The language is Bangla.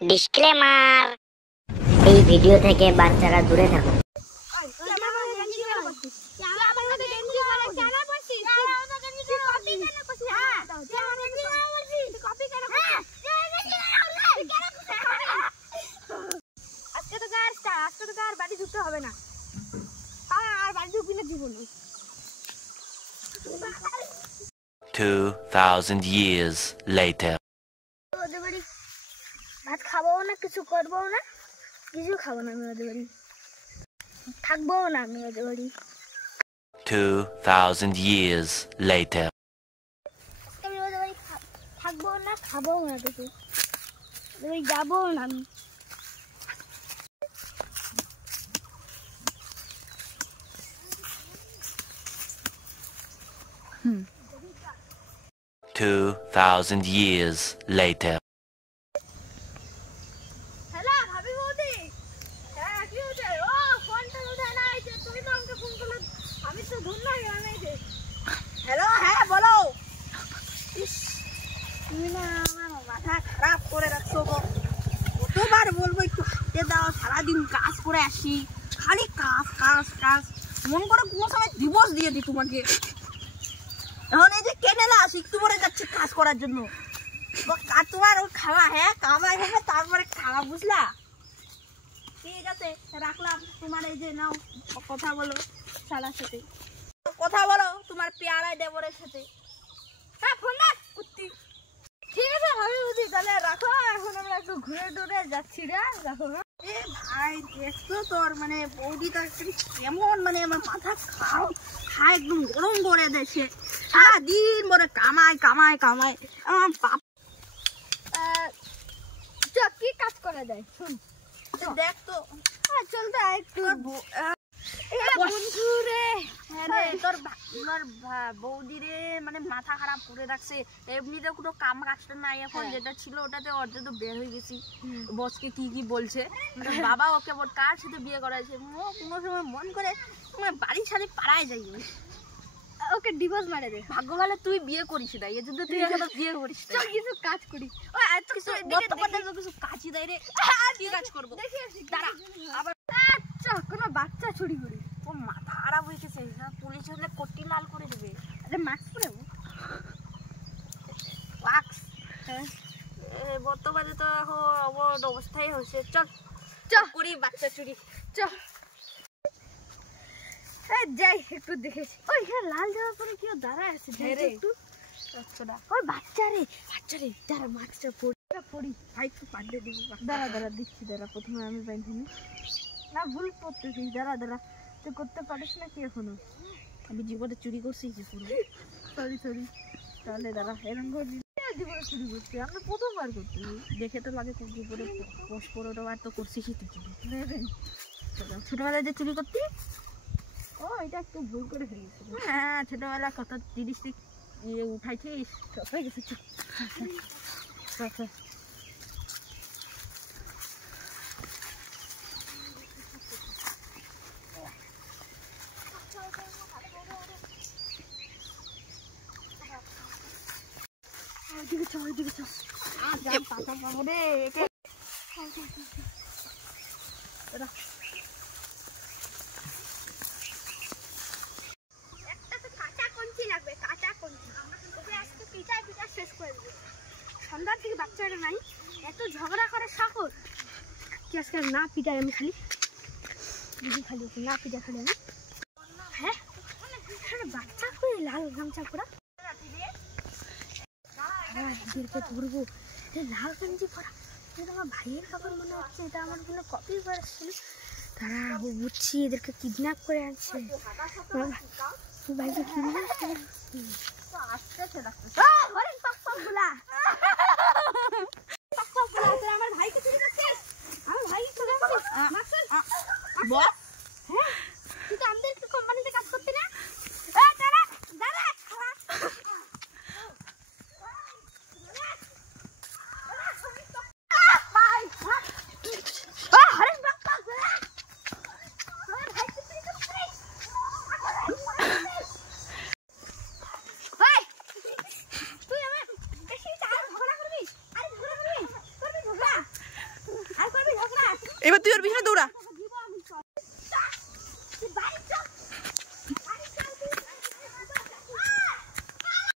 ডিসক্লেমার, এই ভিডিও থেকে বাচ্চারা দূরে থাকুন। আজকে তো আর বাড়ি ঢুকতে হবে না, আর বাড়ি ঢুকবি না জীবনে। 2000 years later. ওদের বাড়ি ভাত খাবো না, কিছু করবো না, কিছু খাবো না। আমি ওদের বাড়ি থাকবো না, আমি ওদের বাড়ি 2000 years later. আমি ওদের বাড়ি থাকবো না, খাবো না, কিছু ওদের বাড়ি যাবো না আমি। 2000 years later. হ্যালো ভাবি বৌদি, হ্যাঁ কি হচ্ছে? ও ফোনটা উঠায় না, এই যে তুমি তো আমাকে ফোন করলে, আমি তো ধন্য হয়ে গেলাম। এই যে হ্যালো, হ্যাঁ বলো। তুমি না আমার মাথা খারাপ করে রাখছো গো। কতবার বলবো একটু হাঁটতে দাও, সারাদিন কাজ করে আসি, খালি কাজ কাজ কাজ, মন করে কোনো সময় দিবস দিয়ে দিই তোমাকে। এখন এই যে কেনেলা আসি, একটু পরে যাচ্ছি কাজ করার জন্য। আর তোমার ওর খাওয়া, হ্যাঁ কামাই হবে তারপরে খাওয়া, বুঝলা? ঠিক আছে রাখলাম। তোমার এই যে নাও, কথা বলো শালার সাথে, কথা বলো তোমার পেয়ারায় দেবরের সাথে। হ্যাঁ ফোন না কুত্তি। ঠিক আছে ভাবি বুঝি, তাহলে রাখো। এখন আমরা একটু ঘুরে টুরে যাচ্ছি রে, রাখো। এ ভাই দেখছো তোর মানে বৌদিটা কেমন, মানে আমার মাথা খাও খায় একদম গরম করে দেশে, সারাদিন ধরে কামায় কামায় কামায়। আমার বাপ কি কাজ করা যায় শুন, দেখ তো চল তো একটু বন্ধু রে। তোর বৌদি রে মানে মাথা খারাপ করে রাখছে। এমনিতে কোনো কাম কাজটা নাই এখন, যেটা ছিল ওটাতে অর্ধেক বের হয়ে গেছি। বসকে কি কি বলছে, বাবা ওকে কার সাথে বিয়ে করাইছে, কোনো সময় মন করে বাড়ি ছাড়ি পাড়ায় যাই, ওকে ডিভোর্স মারে দে। ভাগ্য ভালো তুই বিয়ে করিস না, এই জন্য তুই এখনো বিয়ে করিস না। কিছু কাজ করি, কিছু কাজই দেয় রে, কি কাজ করবো দাঁড়া। আবার কোনো বাচ্চা চুরি করি, ও মাথা খারাপ হয়ে গেছে। পুলিশ হলে কোটি লাল করে দেবে। আরে মাস্ক পরে মাস্ক, হ্যাঁ বর্তমানে তো এখন অবস্থাই হয়েছে। চল চল করি বাচ্চা চুরি, চল যাই একটু দেখেছি। ওই হ্যাঁ লাল জামা পরে কেউ দাঁড়ায় আছে একটু। ওই বাচ্চা রে দাঁড়া, মাস্কটা পরি ভাই, একটু পাল্টে দিবি। দাঁড়া দাঁড়া দিচ্ছি, দাঁড়া প্রথমে আমি বাইন্ধে নি। না ভুল করতেছিস, দাঁড়া দাঁড়া, তুই করতে পারিস না কি এখনো? আমি জীবনে চুরি করছি, সরি সরি। তাহলে দাঁড়া, এরকম করে জীবনে চুরি করছি, আমরা প্রথমবার করছি। দেখে তো লাগে খুব জীবনে পোষ বার তো করছিস তুই চুরি। ছোটবেলায় যে চুরি করতি, ও এটা একটু ভুল করে ফেলেছিল। হ্যাঁ ছোটবেলা কত জিনিস উঠাইছিস, সব হয়ে গেছে। সন্ধ্যার থেকে বাচ্চাটা নাই, এত ঝগড়া করে শখর কি আজকে না পিটাই আমি, খালি না পিটা খালি আমি। হ্যাঁ বাচ্চা করে লাল গামছা পরা, ধরবো লাল গেঞ্জি পরা, এটা আমার ভাইয়ের কাপড় মনে হচ্ছে। এটা আমার কোনো কপি করেছিল, তারা বুঝছি এদেরকে কিডন্যাপ করে আনছে। ভাইকে কিডন্যাপ করে আমার ভাইকে চুরি করছিস, আমার ভাইকে চুরি করছিস। বস হ্যাঁ তুই তো আমাদের কোম্পানিতে কাজ করতি না? দাঁড়া দাঁড়া তুই আমার বেশি ঝগড়া করবি। এবার তুই ওর পিছনে দৌড়া।